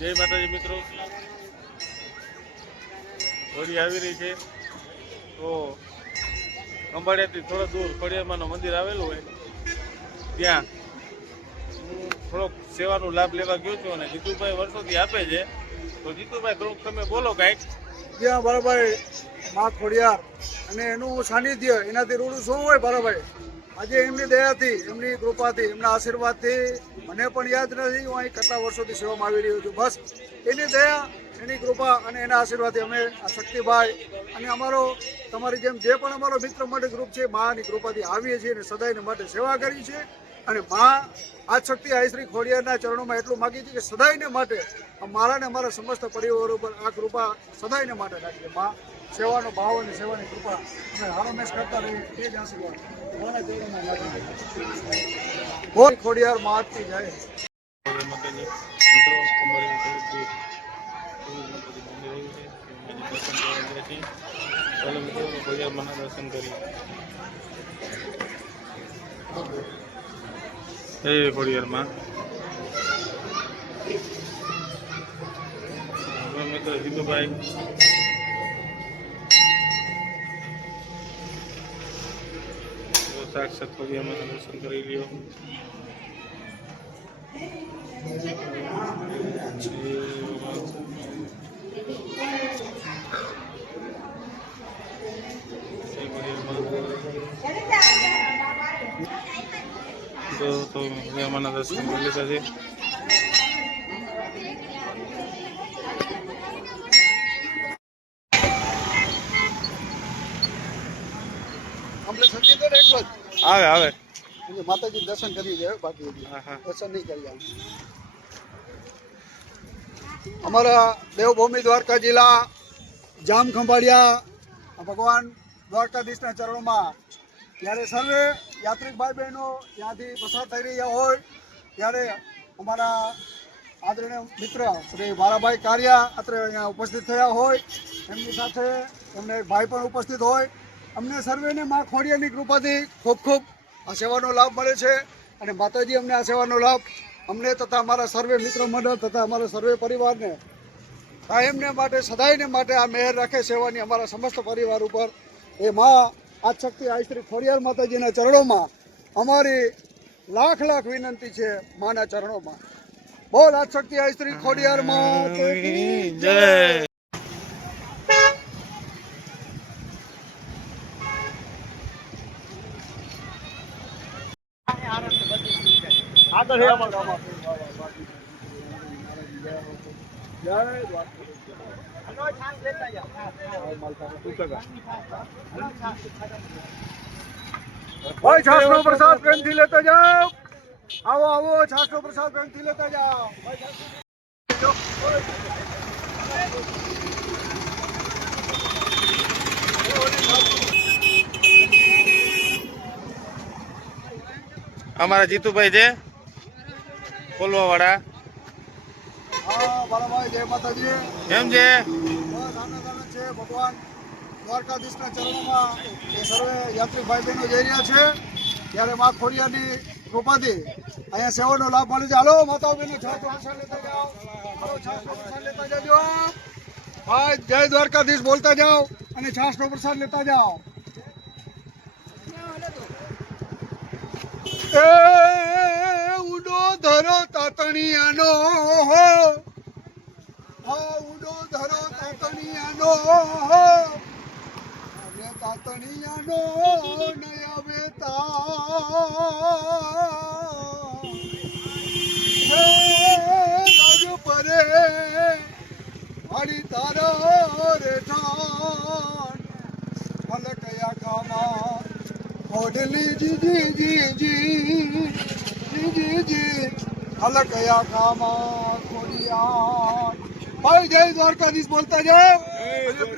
જય માતાજી મિત્રો. હોળી આવી રહી છે. તો અંબાડિયાથી થોડો દૂર ખોડિયામાનું મંદિર આવેલું હોય. ત્યાં હું થોડોક સેવાનો લાભ લેવા ગયો છું અને જીતુભાઈ વર્ષોથી આપે છે. તો જીતુભાઈ, થોડુંક તમે બોલો કાંઈક. ત્યાં બરાબર મા ખોડિયાર અને એનું સાનિધ્ય, એનાથી રૂડું શું હોય બરાભાઈ આજે એમની દયાથી, એમની કૃપાથી, એમના આશીર્વાદથી મને પણ યાદ નથી, હું અહીં કેટલા વર્ષોથી સેવામાં આવી રહ્યો છું. બસ, એની દયા, એની કૃપા અને એના આશીર્વાદથી અમે આ શક્તિભાઈ અને અમારો, તમારી જેમ જે પણ અમારો મિત્ર માટે ગ્રુપ છે માની કૃપાથી આવીએ છીએ અને સદાયને માટે સેવા કરી છે અને મા, આ શક્તિ આઈ શ્રી ખોડિયારના ચરણોમાં એટલું માગી છે કે સદાયને માટે મારા ને મારા સમસ્ત પરિવારો પર આ કૃપા સદાયને માટે રાખીએ. મા સેવાનો ભાવ અને સેવાની કૃપા અમે હરમેશ કરતા રહીએ તે જ આશીર્વાદ. ખોડિયાર માતની જય. જય માતાજી મિત્રો અંબાડીથી થોડુંક દૂર સાક્ષાત ખોડિયારમાં દર્શન કરી લ્યો. તો તો મહેમાના દર્શન કરી લીધા છે. આપણે આવે આવે. એટલે માતાજી દર્શન કરી જાય બાકી દર્શન નહીં કરી આવે અમારા દેવભૂમિ દ્વારકા જિલ્લા જામ ખંભાળિયા ભગવાન દ્વારકાધીશના ચરણોમાં જ્યારે સર્વે યાત્રિક ભાઈ બહેનો ત્યાંથી પસાર થઈ રહ્યા હોય ત્યારે અમારા આદરણીય મિત્ર શ્રી મારાભાઈ કારિયા અત્રે અહીંયા ઉપસ્થિત થયા હોય. એમની સાથે એમને એક ભાઈ પણ ઉપસ્થિત હોય. અમને સર્વેને માં ખોડિયાની કૃપાથી ખૂબ ખૂબ આ સેવાનો લાભ મળે છે અને માતાજી અમને આ સેવાનો લાભ અમને તથા અમારા સર્વે મિત્ર મંડળ તથા અમારા સર્વે પરિવારને કાયમને માટે, સદાયને માટે આ મહેર રાખે સેવાની અમારા સમસ્ત પરિવાર ઉપર. એ મા આ શક્તિ આ શ્રી ખોડિયાર માતાજીના ચરણોમાં અમારી લાખ લાખ વિનંતી છે માના ચરણોમાં. બોલ આ શક્તિ આ શ્રી ખોડિયાર માતાજી આગળ હે અમારો જય ભાઈ છાસ નો પ્રસાદ પ્રેમથી લેતા જાઓ. આવો આવો છાસ નો પ્રસાદ પ્રેમથી લેતા જાઓ. અમારા જીતુભાઈ છે. ખોલવા વાળા હા બાલાભાઈ જય માતાજી. એમ છે? ભગવાન દ્વારકાધીશના ચરણોમાં સર્વે યાત્રિક ભાઈ બહેનો જઈ રહ્યા છે. ત્યારે મા ખોડિયાની કૃપાથી અહીંયા સેવાનો લાભ મળે છે હાલો માતાઓ બહેનો છાસ પ્રસાદ લેતા જાઓ. હાલો છાસનો પ્રસાદ લેતા જાજો. હા જય દ્વારકાધીશ બોલતા જાઓ અને છાસનો પ્રસાદ લેતા જાઓ. એ ધરો તાતણિયાનો હો. હા ઉડો ધરો તાતણિયાનો હવે તાતણિયાનો નયા વેતા હે રાજ પરે વાળી તારો રે ઠાણ મલકયા કામા ઓડલી જી જી જી જી. જી જી જી હલકયા કામા ખોડિયા ભાઈ જય દ્વારકાધીશ બોલતા જાઓ.